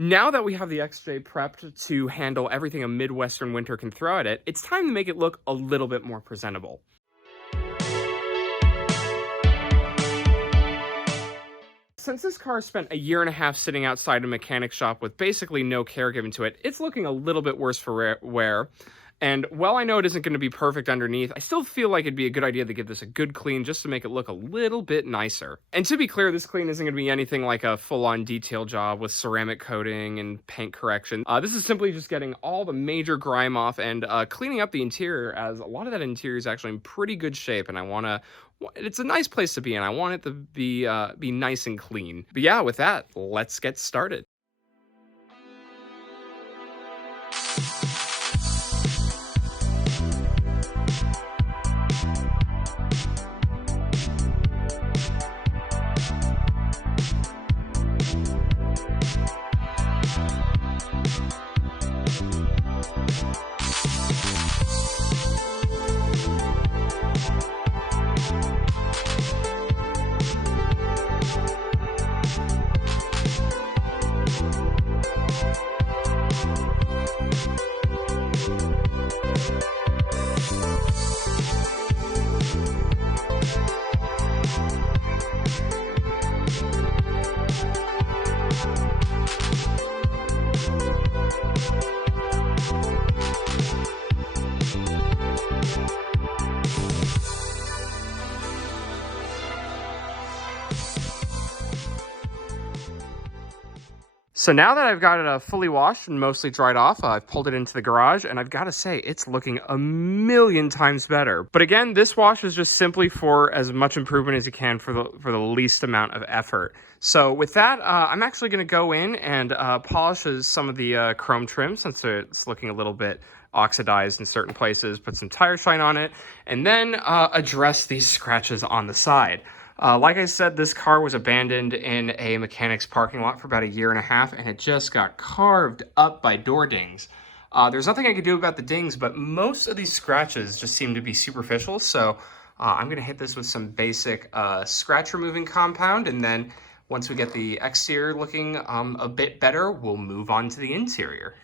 Now that we have the XJ prepped to handle everything a Midwestern winter can throw at it, it's time to make it look a little bit more presentable. Since this car spent a year and a half sitting outside a mechanic shop with basically no care given to it, it's looking a little bit worse for wear. And while I know it isn't going to be perfect underneath, I still feel like it'd be a good idea to give this a good clean just to make it look a little bit nicer. And to be clear, this clean isn't going to be anything like a full-on detail job with ceramic coating and paint correction. This is simply just getting all the major grime off and cleaning up the interior, as a lot of that interior is actually in pretty good shape, and it's a nice place to be in. I want it to be nice and clean. But yeah, with that, let's get started. So now that I've got it fully washed and mostly dried off, I've pulled it into the garage, and I've got to say, it's looking a million times better. But again, this wash is just simply for as much improvement as you can for the least amount of effort. So with that, I'm actually going to go in and polish some of the chrome trim, since it's looking a little bit oxidized in certain places, put some tire shine on it, and then address these scratches on the side. Like I said, this car was abandoned in a mechanic's parking lot for about a year and a half, and it just got carved up by door dings. There's nothing I could do about the dings, but most of these scratches just seem to be superficial, so I'm going to hit this with some basic scratch removing compound, and then once we get the exterior looking a bit better, we'll move on to the interior.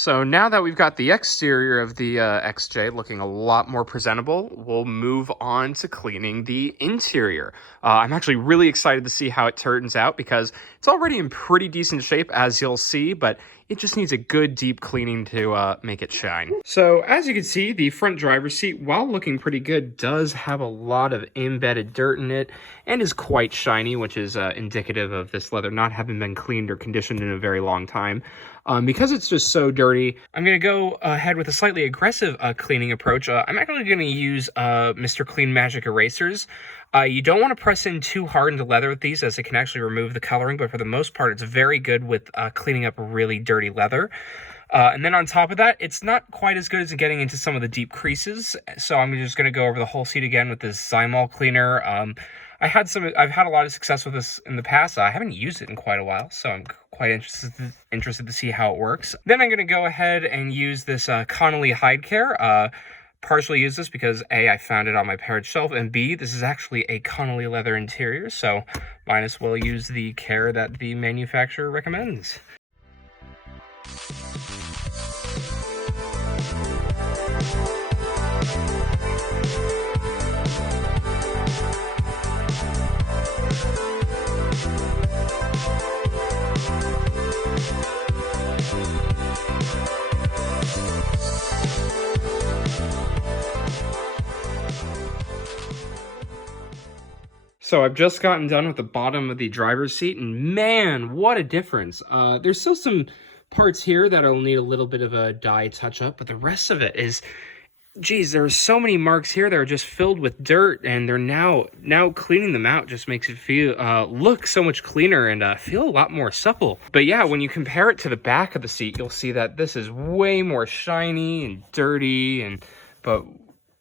So now that we've got the exterior of the XJ looking a lot more presentable, we'll move on to cleaning the interior. I'm actually really excited to see how it turns out because it's already in pretty decent shape, as you'll see, but it just needs a good deep cleaning to make it shine. So as you can see, the front driver's seat, while looking pretty good, does have a lot of embedded dirt in it and is quite shiny, which is indicative of this leather not having been cleaned or conditioned in a very long time. Because it's just so dirty, I'm going to go ahead with a slightly aggressive cleaning approach. I'm actually going to use Mr. Clean Magic erasers. You don't want to press in too hard into leather with these, as it can actually remove the coloring, but for the most part, it's very good with cleaning up really dirty leather. And then on top of that, it's not quite as good as getting into some of the deep creases, so I'm just going to go over the whole seat again with this Zymol cleaner. I've had a lot of success with this in the past. I haven't used it in quite a while, so I'm quite interested to see how it works. Then I'm going to go ahead and use this Connolly Hide Care. Partially use this because A, I found it on my parents' shelf, and B, this is actually a Connolly leather interior, so might as well use the care that the manufacturer recommends. So I've just gotten done with the bottom of the driver's seat, and man, what a difference. There's still some parts here that'll need a little bit of a dye touch-up, but the rest of it is, geez, there are so many marks here that are just filled with dirt, and they're now cleaning them out just makes it feel look so much cleaner and feel a lot more supple. But yeah, when you compare it to the back of the seat, you'll see that this is way more shiny and dirty, but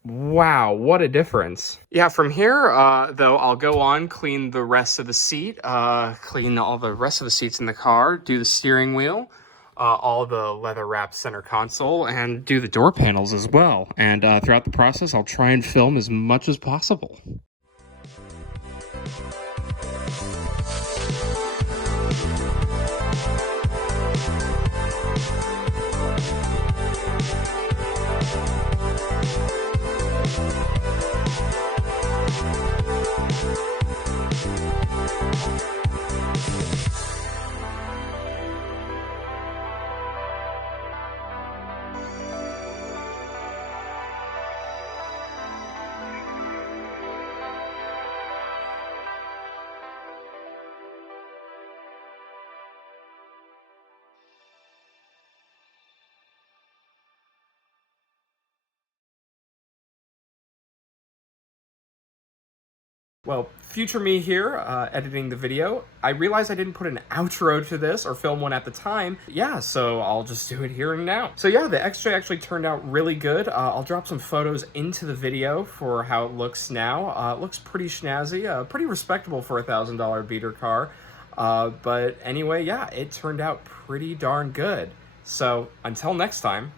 wow, what a difference. Yeah, from here, though, I'll go on, clean the rest of the seat, clean all the rest of the seats in the car, do the steering wheel, all the leather-wrapped center console, and do the door panels as well. And throughout the process, I'll try and film as much as possible. Well, future me here, editing the video. I realized I didn't put an outro to this or film one at the time. Yeah, so I'll just do it here and now. So yeah, the XJ actually turned out really good. I'll drop some photos into the video for how it looks now. It looks pretty snazzy, pretty respectable for a $1,000 beater car. But anyway, yeah, it turned out pretty darn good. So until next time,